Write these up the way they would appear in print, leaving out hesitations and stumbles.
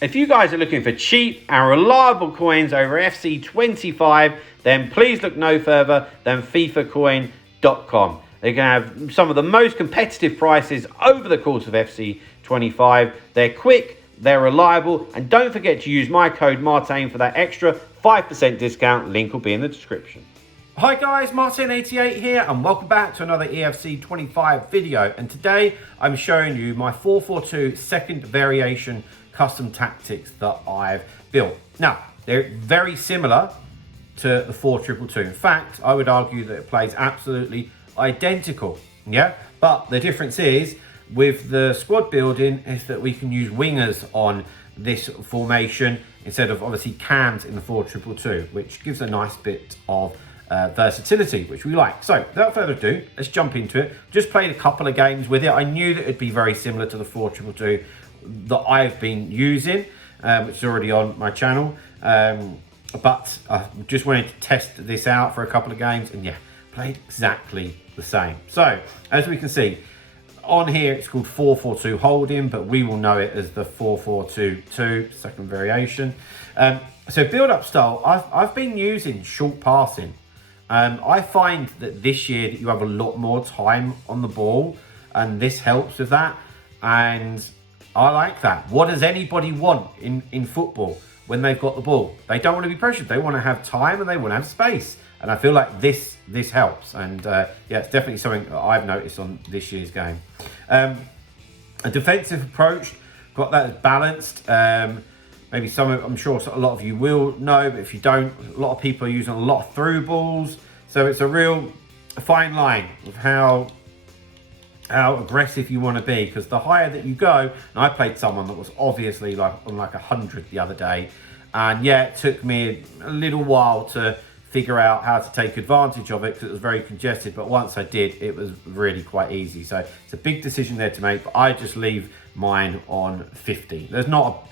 If you guys are looking for cheap and reliable coins over FC25, then please look no further than FIFAcoin.com. They can have some of the most competitive prices over the course of FC25. They're quick, they're reliable, and don't forget to use my code Martin for that extra 5% discount. Link will be in the description. Hi guys, Martin88 here, and welcome back to another EFC 25 video. And today I'm showing you my 4-4-2 second variation custom tactics that I've built. Now, they're very similar to the 4-2-2. In fact, I would argue that it plays absolutely identical, yeah? But the difference is, with the squad building, is that we can use wingers on this formation instead of obviously cams in the 4-2-2, which gives a nice bit of versatility, which we like. So without further ado, let's jump into it. Just played a couple of games with it. I knew that it'd be very similar to the 4-2-2 that I've been using, which is already on my channel, but I just wanted to test this out for a couple of games, and yeah, played exactly the same. So as we can see on here, it's called 4-4-2 holding, but we will know it as the 4-4-2-2 second variation. So build up style, I've been using short passing. I find that this year that you have a lot more time on the ball, and this helps with that, and I like that. What does anybody want in football when they've got the ball? They don't want to be pressured. They want to have time and they want to have space. And I feel like this helps. And yeah, it's definitely something that I've noticed on this year's game. A defensive approach, got that as balanced. Maybe I'm sure a lot of you will know, but if you don't, a lot of people are using a lot of through balls. So it's a real fine line of how aggressive you want to be, because the higher that you go, and I played someone that was obviously on 100 the other day, and yeah, it took me a little while to figure out how to take advantage of it because it was very congested, but once I did, it was really quite easy. So it's a big decision there to make, but I just leave mine on 50. There's not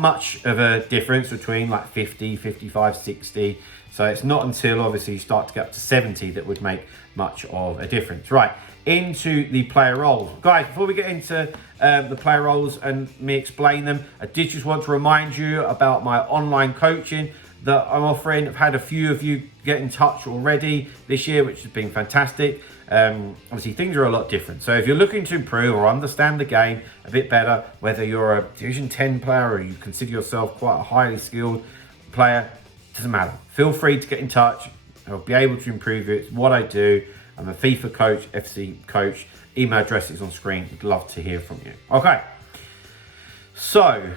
much of a difference between like 50, 55, 60. So it's not until obviously you start to get up to 70 that would make much of a difference. Right, into the player roles. Guys, before we get into the player roles and me explain them, I did just want to remind you about my online coaching that I'm offering. I've had a few of you get in touch already this year, which has been fantastic. Obviously things are a lot different. So if you're looking to improve or understand the game a bit better, whether you're a Division 10 player or you consider yourself quite a highly skilled player, doesn't matter. Feel free to get in touch. I'll be able to improve you. It's what I do. I'm a FIFA coach, FC coach. Email address is on screen. I'd love to hear from you. Okay. So,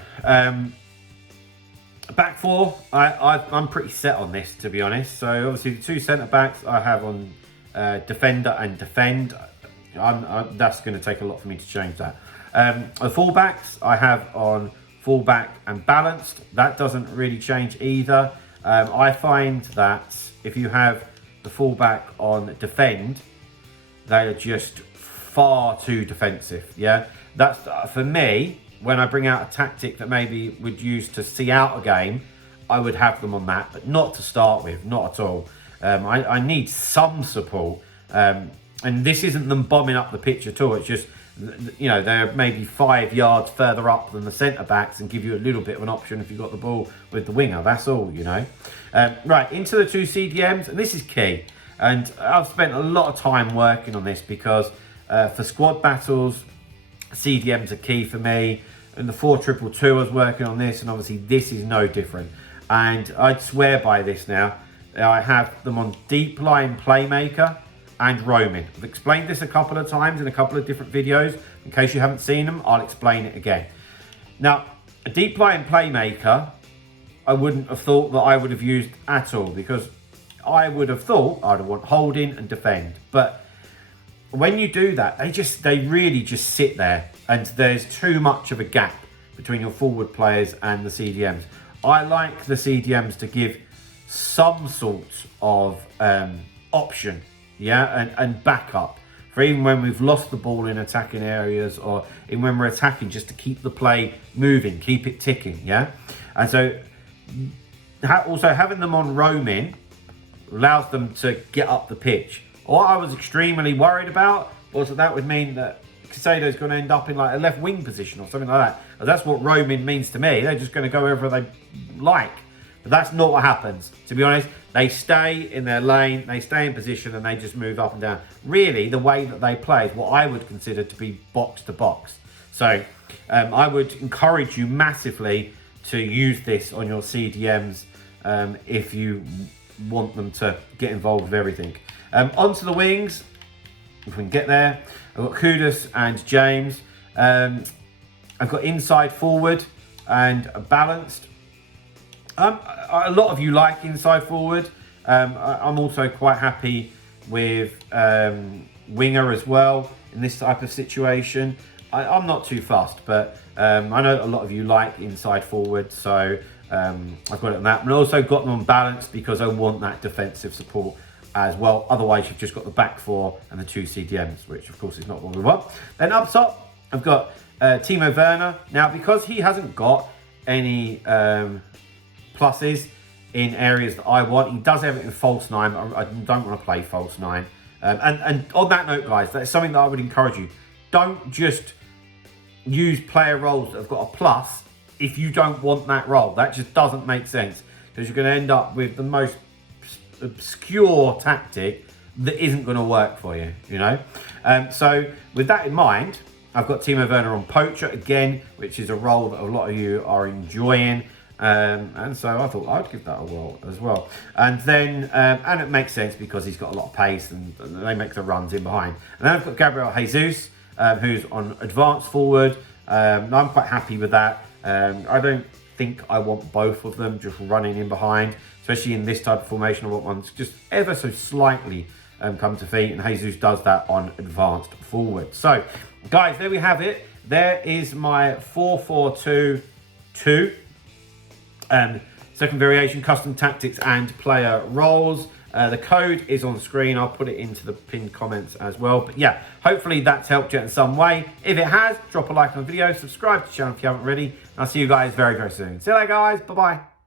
back four, I'm pretty set on this, to be honest. So obviously the two centre backs I have on defender and defend. That's going to take a lot for me to change that. The full backs I have on fullback and balanced. That doesn't really change either. I find that if you have the fullback on defend, they are just far too defensive. Yeah, that's for me. When I bring out a tactic that maybe would use to see out a game, I would have them on that, but not to start with, not at all. I need some support, and this isn't them bombing up the pitch at all. It's just, you know, they're maybe 5 yards further up than the centre backs and give you a little bit of an option if you've got the ball with the winger. That's all, you know. Right, into the two CDMs, and this is key. And I've spent a lot of time working on this because for squad battles, CDMs are key for me. And the 4-2-2, I was working on this, and obviously this is no different. And I'd swear by this now. I have them on deep line playmaker and roaming. I've explained this a couple of times in a couple of different videos. In case you haven't seen them, I'll explain it again. Now, a deep line playmaker, I wouldn't have thought that I would have used at all, because I would have thought I'd want holding and defend. But when you do that, they really just sit there, and there's too much of a gap between your forward players and the CDMs. I like the CDMs to give some sort of option, yeah, and backup for even when we've lost the ball in attacking areas, or even when we're attacking, just to keep the play moving, keep it ticking, yeah. And so also having them on roaming allows them to get up the pitch. What I was extremely worried about was that would mean that Casado's going to end up in like a left wing position or something like that. And that's what roaming means to me. They're just going to go wherever they like. But that's not what happens. To be honest, they stay in their lane, they stay in position, and they just move up and down. Really, the way that they play is what I would consider to be box to box. So I would encourage you massively to use this on your CDMs if you want them to get involved with everything. Onto the wings, if we can get there. I've got Kudus and James. I've got inside forward and balanced. A lot of you like inside forward. I'm also quite happy with winger as well in this type of situation. I'm not too fussed, but I know a lot of you like inside forward, so I've got it on that. But I also got them on balance because I want that defensive support as well. Otherwise, you've just got the back four and the two CDMs, which of course is not what we want. Then up top, I've got Timo Werner. Now, because he hasn't got any pluses in areas that I want, he does have it in false nine. I don't want to play false nine. And on that note, guys, that's something that I would encourage you. Don't just use player roles that have got a plus if you don't want that role. That just doesn't make sense, because you're going to end up with the most obscure tactic that isn't going to work for you, you know. So with that in mind, I've got Timo Werner on poacher again, which is a role that a lot of you are enjoying. And so I thought I'd give that a whirl as well. And then, and it makes sense because he's got a lot of pace and they make the runs in behind. And then I've got Gabriel Jesus, who's on advanced forward. I'm quite happy with that. I don't think I want both of them just running in behind, especially in this type of formation. I want one to just ever so slightly come to feet, and Jesus does that on advanced forward. So, guys, there we have it. There is my 4-4-2-2. Second variation, custom tactics and player roles. The code is on the screen. I'll put it into the pinned comments as well. But yeah, hopefully that's helped you in some way. If it has, drop a like on the video, subscribe to the channel if you haven't already. I'll see you guys very, very soon. See you later, guys. Bye-bye.